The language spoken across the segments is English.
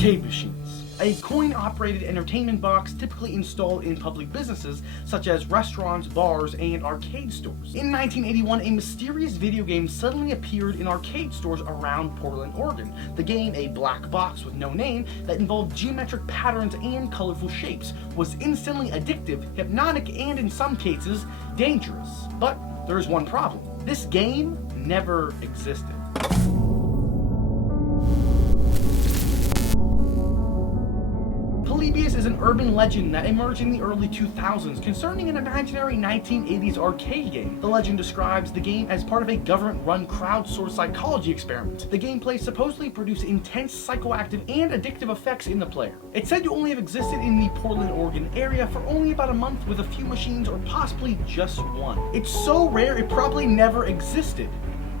Arcade machines. A coin-operated entertainment box typically installed in public businesses such as restaurants, bars, and arcade stores. In 1981, a mysterious video game suddenly appeared in arcade stores around Portland, Oregon. The game, a black box with no name that involved geometric patterns and colorful shapes, was instantly addictive, hypnotic, and in some cases, dangerous. But there is one problem. This game never existed. Polybius is an urban legend that emerged in the early 2000s concerning an imaginary 1980s arcade game. The legend describes the game as part of a government-run crowdsourced psychology experiment. The gameplay supposedly produced intense psychoactive and addictive effects in the player. It's said to only have existed in the Portland, Oregon area for only about a month with a few machines or possibly just one. It's so rare it probably never existed.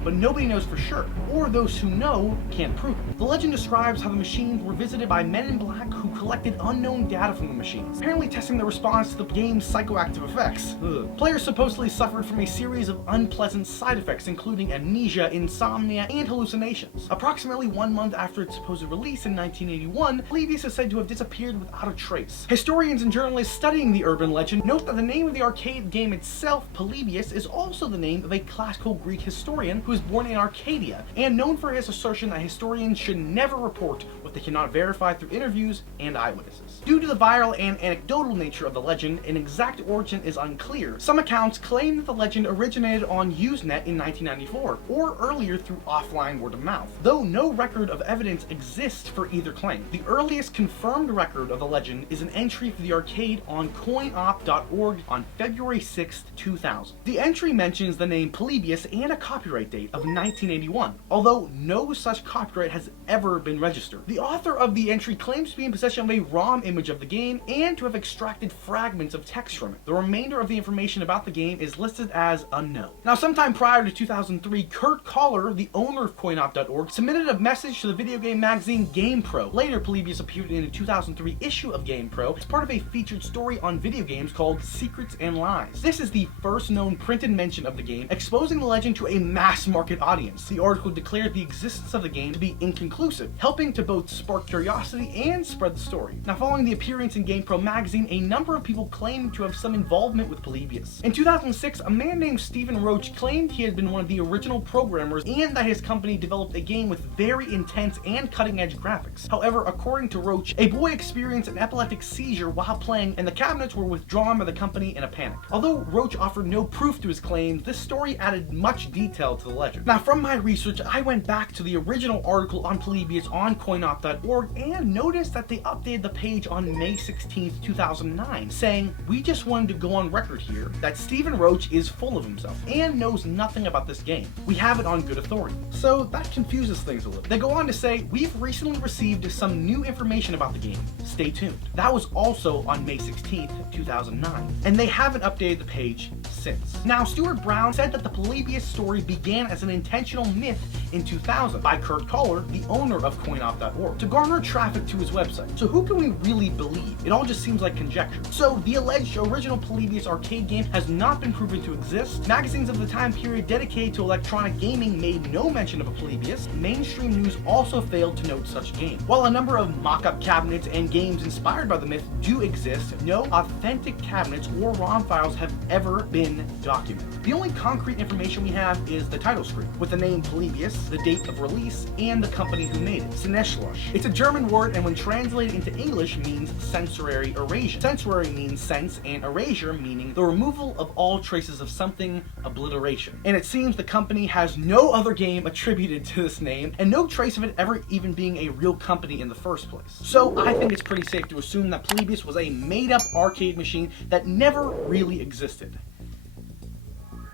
But nobody knows for sure, or those who know can't prove it. The legend describes how the machines were visited by men in black who collected unknown data from the machines, apparently testing the response to the game's psychoactive effects. Players supposedly suffered from a series of unpleasant side effects, including amnesia, insomnia, and hallucinations. Approximately 1 month after its supposed release in 1981, Polybius is said to have disappeared without a trace. Historians and journalists studying the urban legend note that the name of the arcade game itself, Polybius, is also the name of a classical Greek historian who was born in Arcadia, and known for his assertion that historians should never report what they cannot verify through interviews and eyewitnesses. Due to the viral and anecdotal nature of the legend, an exact origin is unclear. Some accounts claim that the legend originated on Usenet in 1994, or earlier through offline word of mouth, though no record of evidence exists for either claim. The earliest confirmed record of the legend is an entry for the arcade on coinop.org on February 6, 2000. The entry mentions the name Polybius and a copyright date of 1981, although no such copyright has ever been registered. The author of the entry claims to be in possession of a ROM image of the game and to have extracted fragments of text from it. The remainder of the information about the game is listed as unknown. Now, sometime prior to 2003, Kurt Koller, the owner of coinop.org, submitted a message to the video game magazine GamePro. Later, Polybius appeared in a 2003 issue of GamePro as part of a featured story on video games called Secrets and Lies. This is the first known printed mention of the game, exposing the legend to a mass market audience. The article declared the existence of the game to be inconclusive, helping to both spark curiosity and spread the story. Now, following the appearance in GamePro magazine, a number of people claimed to have some involvement with Polybius. In 2006, a man named Stephen Roach claimed he had been one of the original programmers and that his company developed a game with very intense and cutting-edge graphics. However, according to Roach, a boy experienced an epileptic seizure while playing, and the cabinets were withdrawn by the company in a panic. Although Roach offered no proof to his claims, this story added much detail to the legend. Now, from my research, I went back to the original article on Polybius on coinop.org and noticed that they updated the page on May 16, 2009, saying, "We just wanted to go on record here that Stephen Roach is full of himself and knows nothing about this game. We have it on good authority." So that confuses things a little. They go on to say, "We've recently received some new information about the game. Stay tuned." That was also on May 16, 2009, and they haven't updated the page since. Now, Stuart Brown said that the Polybius story began as an intentional myth in 2000 by Kurt Koller, the owner of coinop.org, to garner traffic to his website. So who can we really believe? It all just seems like conjecture. So the alleged original Polybius arcade game has not been proven to exist. Magazines of the time period dedicated to electronic gaming made no mention of a Polybius. Mainstream news also failed to note such game. While a number of mock-up cabinets and games inspired by the myth do exist, no authentic cabinets or ROM files have ever been documented. The only concrete information we have is the title screen, with the name Polybius, the date of release, and the company who made it, Seneschloss. It's a German word, and when translated into English means sensory erasure. Sensory means sense, and erasure meaning the removal of all traces of something, obliteration. And it seems the company has no other game attributed to this name, and no trace of it ever even being a real company in the first place. So I think it's pretty safe to assume that Polybius was a made-up arcade machine that never really existed.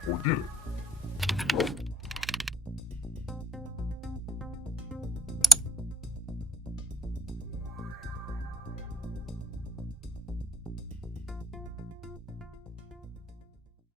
Or did it?